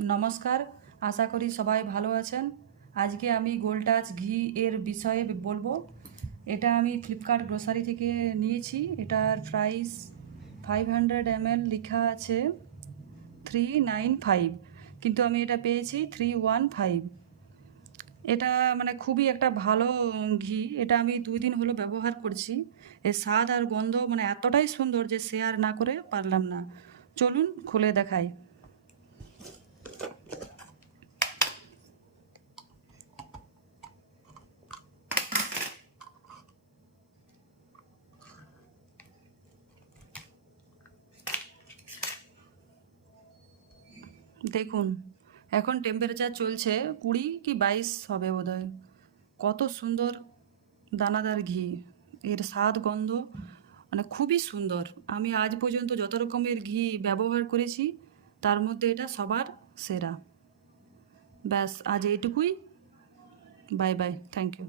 নমস্কার, আশা করি সবাই ভালো আছেন। আজকে আমি গোলটাচ ঘি এর বিষয়ে বলবো। এটা আমি ফ্লিপকার্ট গ্রোসারি থেকে নিয়েছি। এটার প্রাইস 500 ml, লেখা আছে 395, কিন্তু আমি এটা পেয়েছি 315। এটা মানে খুবই একটা ভালো ঘি। এটা আমি 2 দিন হলো ব্যবহার করছি। এর স্বাদ আর গন্ধ মানে এতটাই সুন্দর যে শেয়ার না করে পারলাম না। চলুন খুলে দেখাই। দেখুন, এখন টেম্পারেচার চলছে 20 কি 22 হবে বোধহয়। কত সুন্দর দানাদার ঘি। এর স্বাদ গন্ধ মানে খুবই সুন্দর। আমি আজ পর্যন্ত যত রকমের ঘি ব্যবহার করেছি তার মধ্যে এটা সবার সেরা। ব্যাস, আজ এইটুকুই। Bye bye, thank you.